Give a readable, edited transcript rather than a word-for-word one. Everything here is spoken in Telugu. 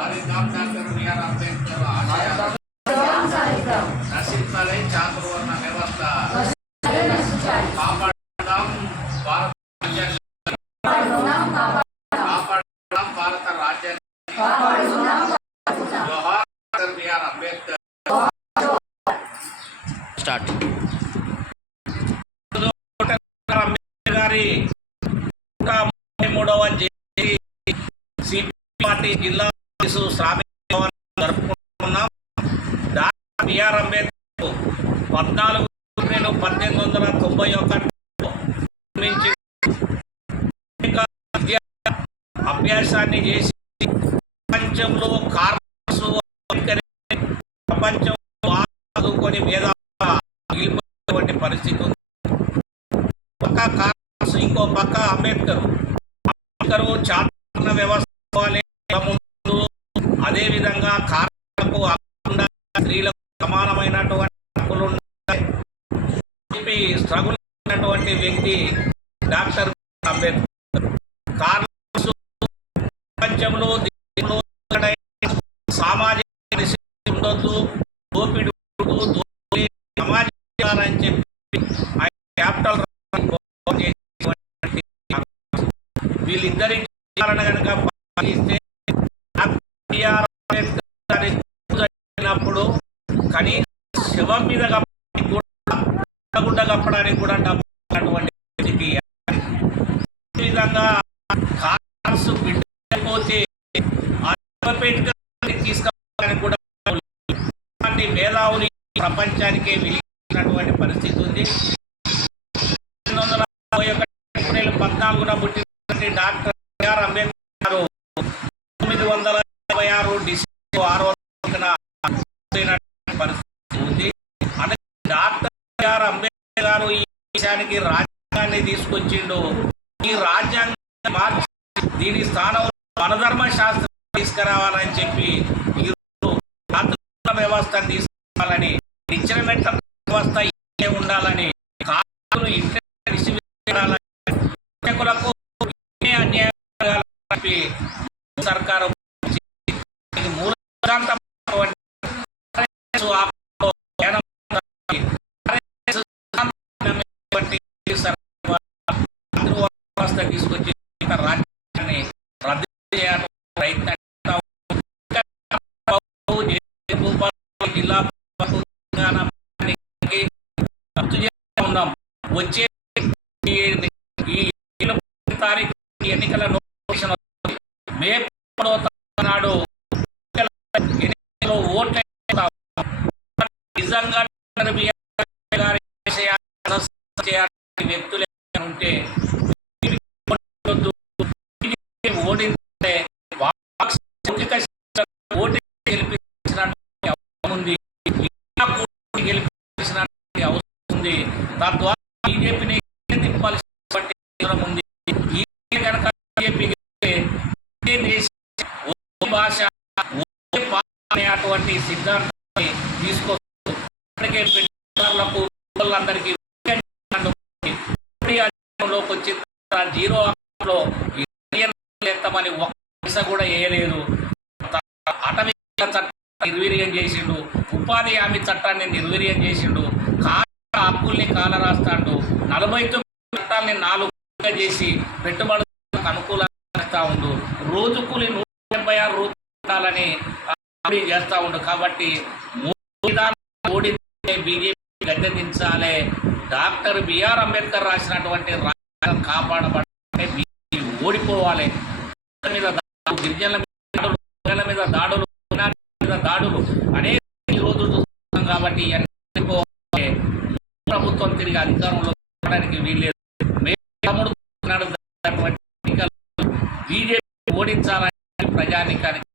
డాక్టర్ బిఆర్ అంబేద్కర్ ఆశయాలు నశించాలి. చాతుర్వర్ణ వ్యవస్థ కాపాడదాం. కాపాడదాం భారత రాజ్యాన్ని. జోహార్ doctor B R Ambedkar. Start. Ambedkar గారి 133వ జయంతి సిపిఎం పార్టీ జిల్లా శ్రామిక భవన్ జరుపుకుంటున్నాం. డాక్టర్ బిఆర్ అంబేద్కర్ 14 ఏప్రిల్ 1891 నుంచి విద్యా అభ్యాసాన్ని చేసి ప్రపంచంలో ప్రపంచంలో చదువుకొని వేదాలు పరిస్థితి ఉంది. పక్క కార్స్, ఇంకో పక్క అంబేద్కర్ చాతుర్వర్ణ వ్యవస్థ అదేవిధంగా కార్మికులకు హక్కులు, స్త్రీలకు సమానమైనటువంటి హక్కులు చెప్పి స్ట్రగుల్ అయినటువంటి వ్యక్తి డాక్టర్ అంబేద్కర్. కార్మికులు ప్రపంచంలో సామాజిక ఉండొద్దు, దోపిడీ సమాజం అని చెప్పి క్యాపిటల్ వీళ్ళిద్దరికి కనుక పాటిస్తే అయినప్పుడు కనీసం శవం మీద గుడ్డ కప్పడానికి కూడా డబ్బుటువంటి విధంగా కార్స్ బిడ్డపోతే తీసుకోవడానికి కూడా మేధావులు ప్రపంచానికే వెలిగినటువంటి పరిస్థితి ఉంది. 1941 ఏప్రిల్ 14న పుట్టినటువంటి డాక్టర్ బిఆర్ అంబేద్కర్ 1956 డిసెంబర్ 6న పరిస్థితి ఉంది. డాక్టర్ బిఆర్ అంబేద్కర్ గారు ఈ దేశానికి రాజ్యాంగాన్ని తీసుకొచ్చిండు. ఈ రాజ్యాంగం మార్చి దీని స్థానంలో మనధర్మ శాస్త్రం తీసుకురావాలని చెప్పి ఈరోజు చాతుర్వర్ణ వ్యవస్థను తీసుకురావాలని, రిచర్మెంటల్ వ్యవస్థ ఉండాలని, కాకులు అన్యాయం సర్కారు మూల తీసుకొచ్చి రాజ్యాన్ని రద్దు చేయాలని ప్రయత్నం జిల్లా ఉన్నాం. వచ్చే తారీఖు ఎన్నికల నోటిఫికేషన్ మే 3వ నాడు ఎన్నికల్లో ఓట్లు నిజంగా వ్యక్తులు ఉంటే ఓడింటే గెలిపించినటువంటి అవసరం ఉంది, గెలిపించినటువంటి అవసరం ఉంది. తద్వారా బీజేపీని తిప్పాల్సినటువంటి అవసరం ఉంది. కనుక బీజేపీ భాష అనేటువంటి సిద్ధాంతాన్ని తీసుకొస్తూ అందరికీ వచ్చిన జీరో లో ఎత్తమని ఒక్క పైసా కూడా వేయలేదు. అటవీ చట్టాన్ని నిర్వీర్యం చేసిండు, ఉపాధి హామీ చట్టాన్ని నిర్వీర్యం చేసిండు, హక్కుల్ని కాలరాస్తాడు, 49 చట్టాలని 4 చేసి పెట్టుబడులకు అనుకూలంగా ఉండు, రోజు కూలి 176 రూపాయలని చేస్తా ఉండు. కాబట్టి ఓడితే బీజేపీ గద్దె దించాలి. డాక్టర్ బిఆర్ అంబేద్కర్ రాసినటువంటి రాజ్యాంగం కాపాడబడే బీజేపీ ఓడిపోవాలి. గిరిజనుల మీద దాడులు అనేక రోజులు చూస్తున్నాం. కాబట్టి ప్రభుత్వం తిరిగి అధికారంలో రావడానికి వీల్లేదు. బీజేపీ ఓడించాలని ప్రజానికానికి